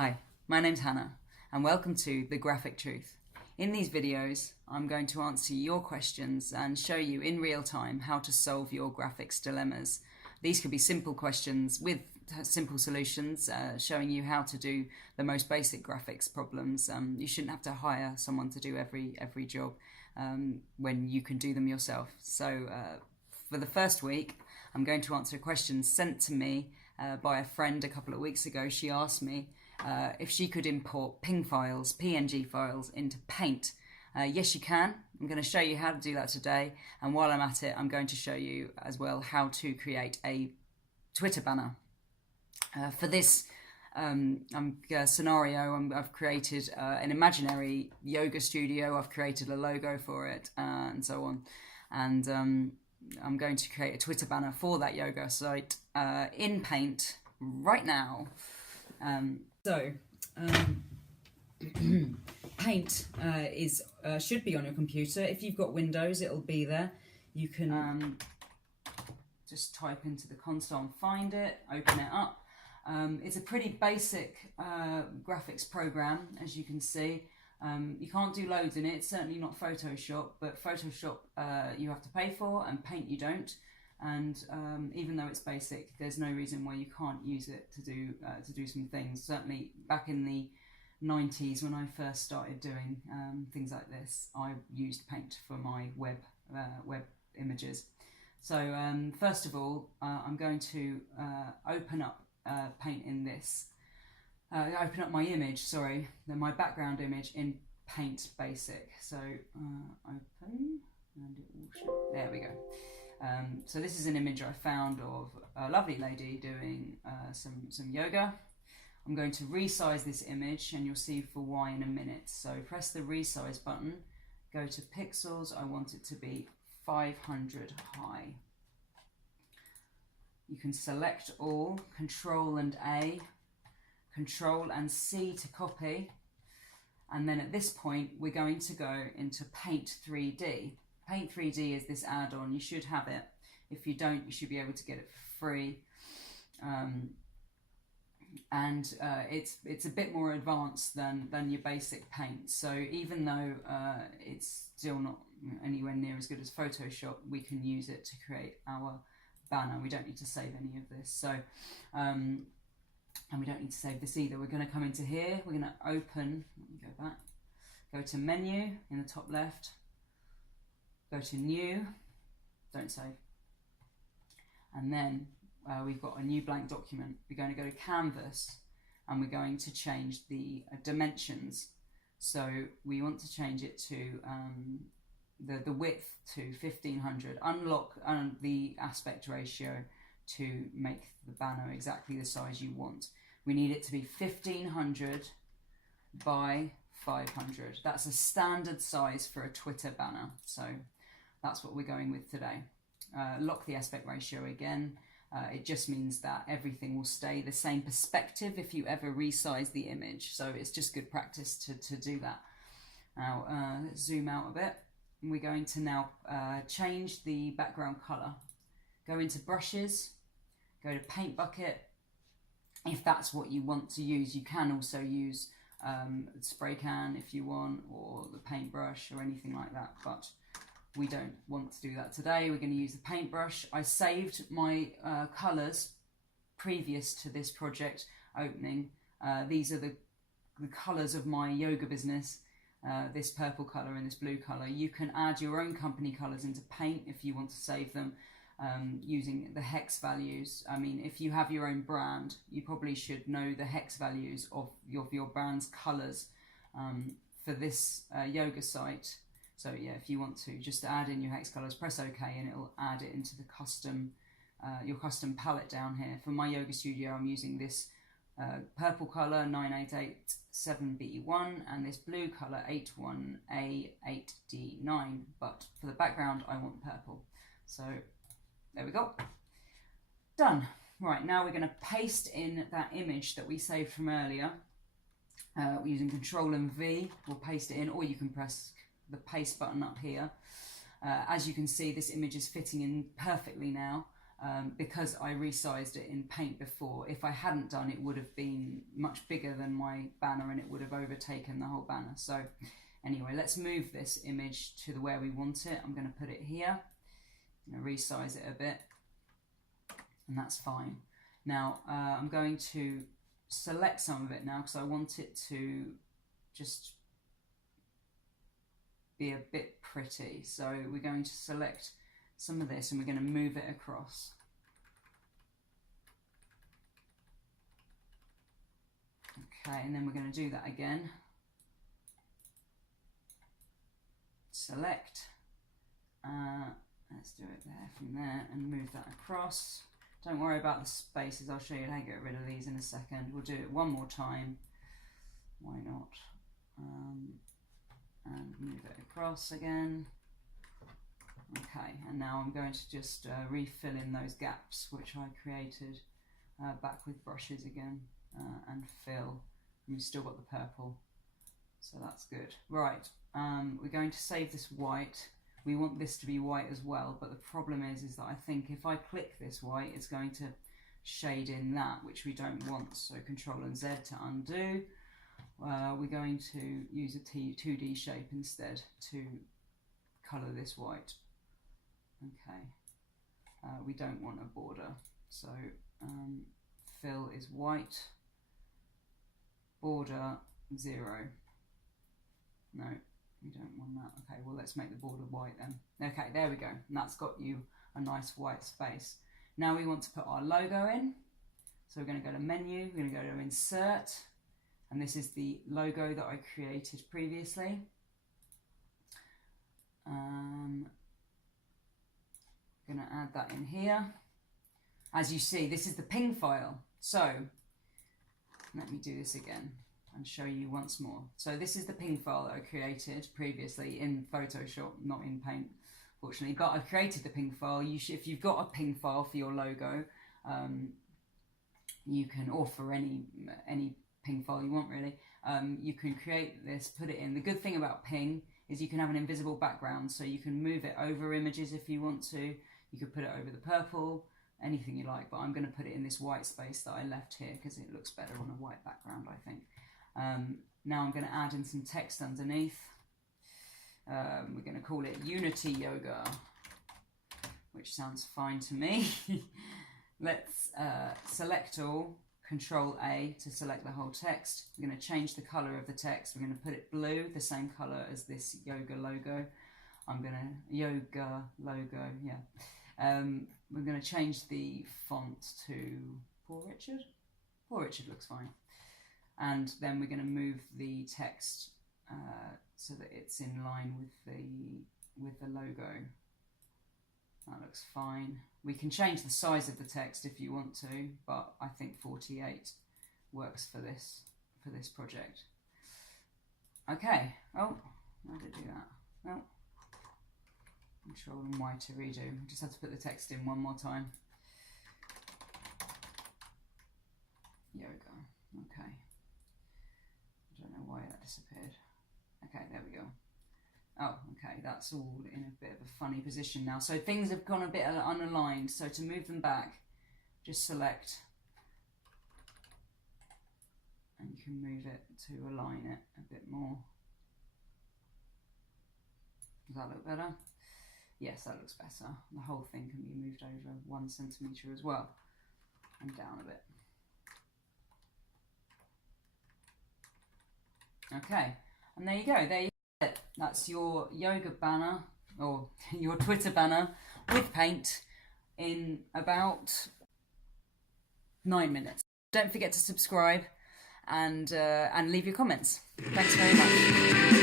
Hi, my name's Hannah and welcome to The Graphic Truth. In these videos, I'm going to answer your questions and show you in real time how to solve your graphics dilemmas. These could be simple questions with simple solutions, showing you how to do the most basic graphics problems. You shouldn't have to hire someone to do every job when you can do them yourself. So for the first week, I'm going to answer questions sent to me by a friend a couple of weeks ago. She asked me if she could import PNG files into Paint. Yes, you can. I'm going to show you how to do that today, and while I'm at it, I'm going to show you as well how to create a Twitter banner. For this scenario, I've created an imaginary yoga studio. I've created a logo for it and so on, and I'm going to create a Twitter banner for that yoga site in Paint right now. Paint should be on your computer. If you've got Windows, it'll be there. You can just type into the console and find it, open it up. It's a pretty basic graphics program, as you can see. You can't do loads in it. It's certainly not Photoshop, but Photoshop you have to pay for, and Paint you don't. And even though it's basic, there's no reason why you can't use it to do some things. Certainly back in the 90s, when I first started doing things like this, I used Paint for my web images. So first of all, I'm going to open up Paint in this. Open up my image, my background image in Paint Basic. So open, and it will show. There we go. So this is an image I found of a lovely lady doing some yoga. I'm going to resize this image, and you'll see for why in a minute. So press the resize button, go to pixels. I want it to be 500 high. You can select all, Control and A, Control and C to copy, and then at this point we're going to go into Paint 3D. Paint 3D is this add-on. You should have it. If you don't, you should be able to get it for free. It's a bit more advanced than your basic Paint. So even though it's still not anywhere near as good as Photoshop, we can use it to create our banner. We don't need to save any of this. So and we don't need to save this either. We're going to come into here. We're going to open. Let me go back. Go to Menu in the top left. Go to New, don't save, and then we've got a new blank document. We're going to go to Canvas, and we're going to change the dimensions. So we want to change it to the width to 1500. Unlock the aspect ratio to make the banner exactly the size you want. We need it to be 1500 by 500. That's a standard size for a Twitter banner. So that's what we're going with today. Lock the aspect ratio again. It just means that everything will stay the same perspective if you ever resize the image. So it's just good practice to do that. Now let's zoom out a bit. We're going to now change the background color. Go into brushes, go to paint bucket. If that's what you want to use, you can also use spray can if you want, or the paintbrush or anything like that, but we don't want to do that today. We're going to use the paintbrush. I saved my colours previous to this project opening. These are the colours of my yoga business, this purple colour and this blue colour. You can add your own company colours into Paint if you want to save them using the hex values. I mean, if you have your own brand, you probably should know the hex values of your brand's colours for this yoga site. So yeah, if you want to just add in your hex colors, press OK, and it'll add it into the custom, your custom palette down here. For my yoga studio, I'm using this purple color 9887B1 and this blue color 81A8D9. But for the background, I want purple. So there we go. Done. Right, now we're going to paste in that image that we saved from earlier. We're using Control and V. We'll paste it in, or you can press the paste button up here. As you can see, this image is fitting in perfectly now. because I resized it in Paint before. If I hadn't done, it would have been much bigger than my banner and it would have overtaken the whole banner. So anyway, let's move this image to where we want it. I'm going to put it here. I'm going to resize it a bit, and that's fine. Now I'm going to select some of it now because I want it to just be a bit pretty. So we're going to select some of this and we're going to move it across. Okay, and then we're going to do that again. Select, let's do it there from there and move that across. Don't worry about the spaces, I'll show you how to get rid of these in a second. We'll do it one more time, why not? And move it across again. Okay, and now I'm going to just refill in those gaps which I created back with brushes again and fill. And we've still got the purple, so that's good. Right, we're going to save this white. We want this to be white as well, but the problem is that I think if I click this white, it's going to shade in that, which we don't want. So Control and Z to undo. We're going to use a 2D shape instead to colour this white. Okay, we don't want a border, so fill is white, border 0. No, we don't want that. Okay, well let's make the border white then. Okay, there we go, and that's got you a nice white space. Now we want to put our logo in, so we're going to go to Menu, we're going to go to Insert, and this is the logo that I created previously. I'm going to add that in here. As you see, this is the ping file. So let me do this again and show you once more. So this is the ping file that I created previously in Photoshop, not in Paint, fortunately, but I've created the ping file. If you've got a ping file for your logo, you can, or for any ping file you want really, you can create this, put it in. The good thing about ping is you can have an invisible background, so you can move it over images if you want to. You could put it over the purple, anything you like, but I'm going to put it in this white space that I left here because it looks better on a white background, I think. Now I'm going to add in some text underneath. We're going to call it Unity Yoga, which sounds fine to me. Let's select all, Control+A to select the whole text. We're going to change the colour of the text. We're going to put it blue, the same colour as this yoga logo. I'm going to, yoga logo, yeah. We're going to change the font to Poor Richard. Poor Richard looks fine. And then we're going to move the text so that it's in line with the logo. That looks fine. We can change the size of the text if you want to, but I think 48 works for this project. Okay. Oh, I did do that. No. Control and Y to redo. I just have to put the text in one more time. Yoga. Okay. I don't know why that disappeared. Okay, there we go. Oh, okay, that's all in a bit of a funny position now. So things have gone a bit unaligned. So to move them back, just select, and you can move it to align it a bit more. Does that look better? Yes, that looks better. The whole thing can be moved over 1 centimetre as well, and down a bit. Okay, and there you go. There you have it. That's your yoga banner, or your Twitter banner with Paint in about 9 minutes. Don't forget to subscribe and leave your comments. Thanks very much.